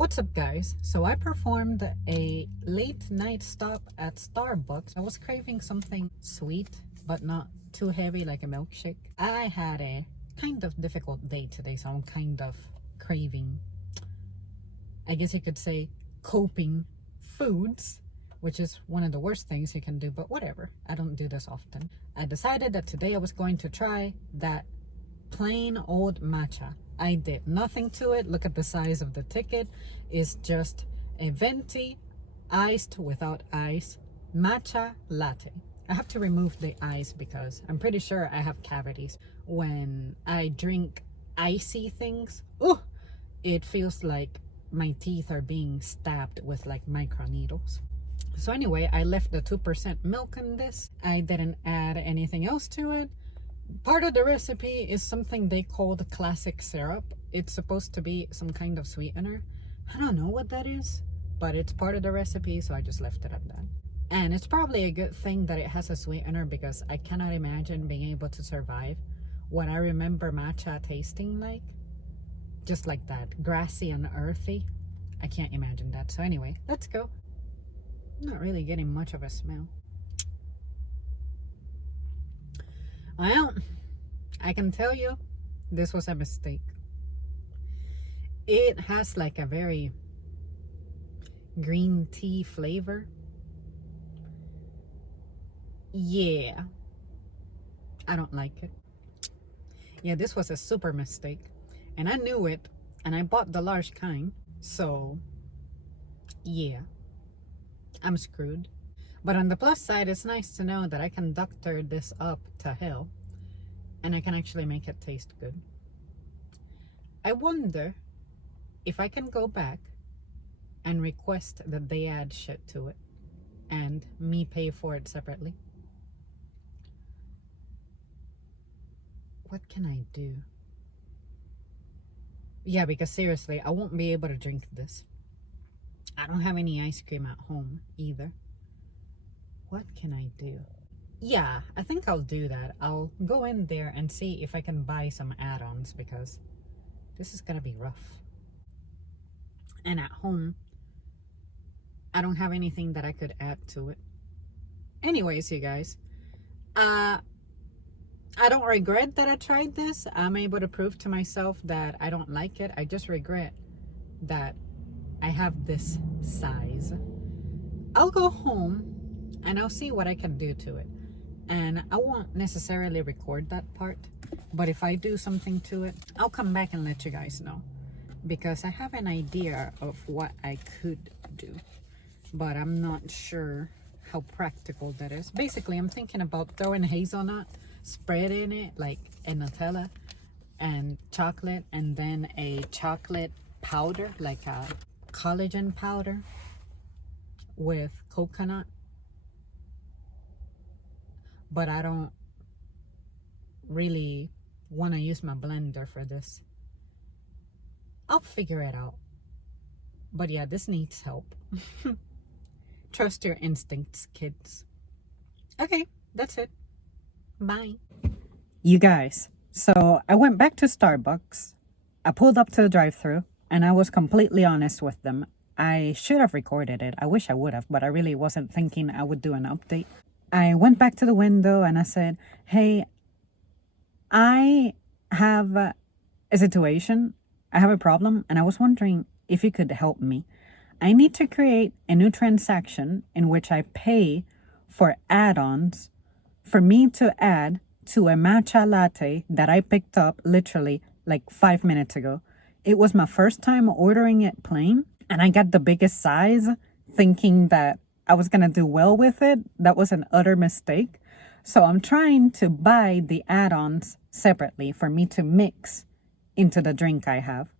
What's up, guys? So I performed a late night stop at Starbucks. I was craving something sweet but not too heavy like a milkshake. I had a kind of difficult day today, so I'm kind of craving, I guess you could say, coping foods, which is one of the worst things you can do, but whatever. I don't do this often. I decided that today I was going to try that plain old matcha. I did nothing to it. Look at the size of the ticket. It's just a venti, iced without ice, matcha latte. I have to remove the ice because I'm pretty sure I have cavities. When I drink icy things, oh, it feels like my teeth are being stabbed with like micro needles. So anyway, I left the 2% milk in this. I didn't add anything else to it. Part of the recipe is something they call the classic syrup. It's supposed to be some kind of sweetener. I don't know what that is, but it's part of the recipe, so I just left it at that. And it's probably a good thing that it has a sweetener because I cannot imagine being able to survive what I remember matcha tasting like. Just like that, grassy and earthy. I can't imagine that. So anyway, let's go. I'm not really getting much of a smell. Well, I can tell you this was a mistake. It has like a very green tea flavor. Yeah, I don't like it. Yeah, this was a super mistake. And I knew it, and I bought the large kind. So, yeah, I'm screwed. But on the plus side, it's nice to know that I can doctor this up to hell and I can actually make it taste good. I wonder if I can go back and request that they add shit to it and me pay for it separately. What can I do? Yeah, because seriously, I won't be able to drink this. I don't have any ice cream at home either. What can I do? Yeah, I think I'll do that. I'll go in there and see if I can buy some add-ons because this is gonna be rough. And at home, I don't have anything that I could add to it. Anyways, you guys, I don't regret that I tried this. I'm able to prove to myself that I don't like it. I just regret that I have this size. I'll go home and I'll see what I can do to it. And I won't necessarily record that part, but if I do something to it, I'll come back and let you guys know. Because I have an idea of what I could do, but I'm not sure how practical that is. Basically, I'm thinking about throwing hazelnut, spreading it like a Nutella and chocolate, and then a chocolate powder, like a collagen powder with coconut. But I don't really want to use my blender for this. I'll figure it out. But yeah, this needs help. Trust your instincts, kids. Okay, that's it. Bye. You guys, so I went back to Starbucks. I pulled up to the drive-thru and I was completely honest with them. I should have recorded it. I wish I would have, but I really wasn't thinking I would do an update. I went back to the window and I said, hey, I have a situation. I have a problem and I was wondering if you could help me. I need to create a new transaction in which I pay for add-ons for me to add to a matcha latte that I picked up literally like 5 minutes ago. It was my first time ordering it plain and I got the biggest size thinking that I was going to do well with it. That was an utter mistake. So I'm trying to buy the add-ons separately for me to mix into the drink I have.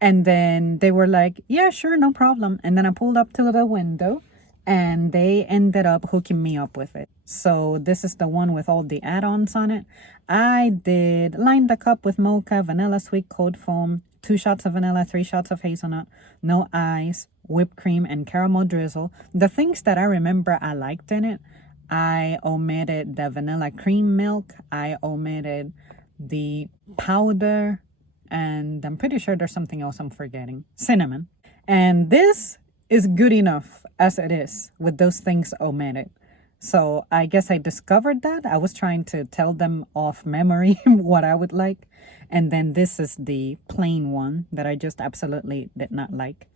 And then they were like, yeah, sure, no problem. And then I pulled up to the window and they ended up hooking me up with it. So this is the one with all the add-ons on it. I did line the cup with mocha, vanilla sweet cold foam, 2 shots of vanilla, 3 shots of hazelnut, no ice, whipped cream, and caramel drizzle. The things that I remember I liked in it, I omitted the vanilla cream milk. I omitted the powder. And I'm pretty sure there's something else I'm forgetting. Cinnamon. And this is good enough as it is with those things omitted. So I guess I discovered that. I was trying to tell them off memory what I would like. And then this is the plain one that I just absolutely did not like.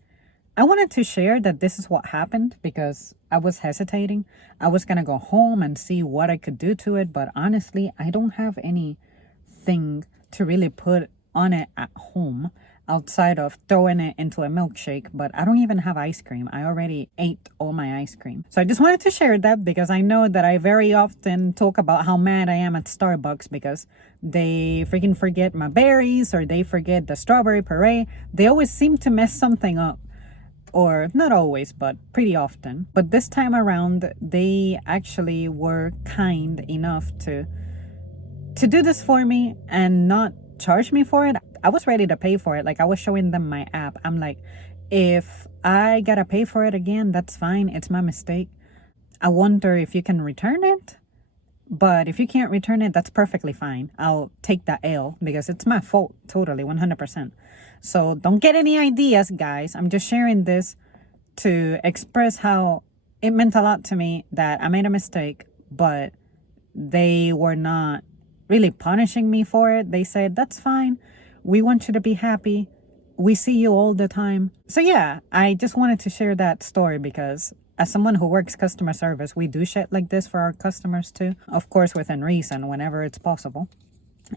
I wanted to share that this is what happened because I was hesitating. I was going to go home and see what I could do to it. But honestly, I don't have anything to really put on it at home outside of throwing it into a milkshake. But I don't even have ice cream. I already ate all my ice cream. So I just wanted to share that because I know that I very often talk about how mad I am at Starbucks because they freaking forget my berries or they forget the strawberry puree. They always seem to mess something up. Or not always, but pretty often. But this time around, they actually were kind enough to do this for me and not charge me for it. I was ready to pay for it. Like I was showing them my app. I'm like, if I gotta pay for it again, that's fine. It's my mistake. I wonder if you can return it. But if you can't return it, that's perfectly fine. I'll take that L because it's my fault. Totally, 100%. So don't get any ideas, guys. I'm just sharing this to express how it meant a lot to me that I made a mistake, but they were not really punishing me for it. They said, that's fine. We want you to be happy. We see you all the time. So yeah, I just wanted to share that story because as someone who works customer service, we do shit like this for our customers too. Of course, within reason, whenever it's possible.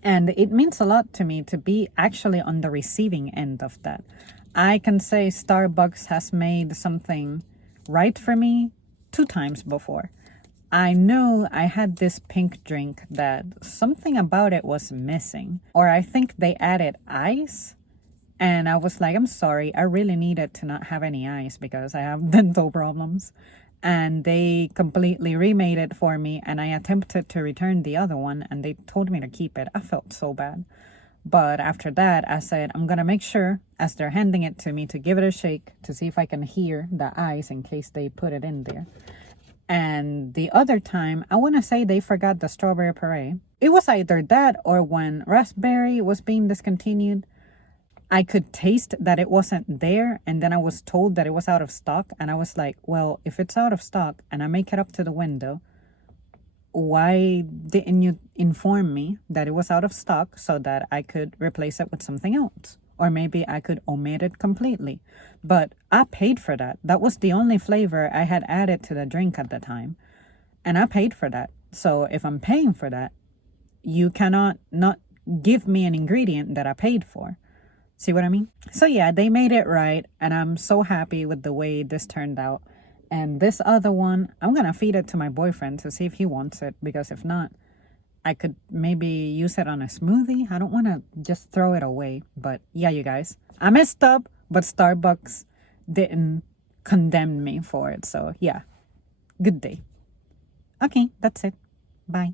And it means a lot to me to be actually on the receiving end of that. I can say Starbucks has made something right for me 2 times before. I know I had this pink drink that something about it was missing. Or I think they added ice. And I was like, I'm sorry, I really needed to not have any ice because I have dental problems. And they completely remade it for me. And I attempted to return the other one and they told me to keep it. I felt so bad. But after that, I said, I'm going to make sure as they're handing it to me to give it a shake to see if I can hear the ice in case they put it in there. And the other time, I want to say they forgot the strawberry puree. It was either that or when raspberry was being discontinued. I could taste that it wasn't there, and then I was told that it was out of stock, and I was like, well, if it's out of stock and I make it up to the window, why didn't you inform me that it was out of stock so that I could replace it with something else? Or maybe I could omit it completely. But I paid for that. That was the only flavor I had added to the drink at the time, and I paid for that. So if I'm paying for that, you cannot not give me an ingredient that I paid for. See what I mean? So yeah, they made it right, and I'm so happy with the way this turned out. And this other one, I'm going to feed it to my boyfriend to see if he wants it, because if not, I could maybe use it on a smoothie. I don't want to just throw it away. But yeah, you guys, I messed up, but Starbucks didn't condemn me for it. So yeah, good day. Okay, that's it. Bye.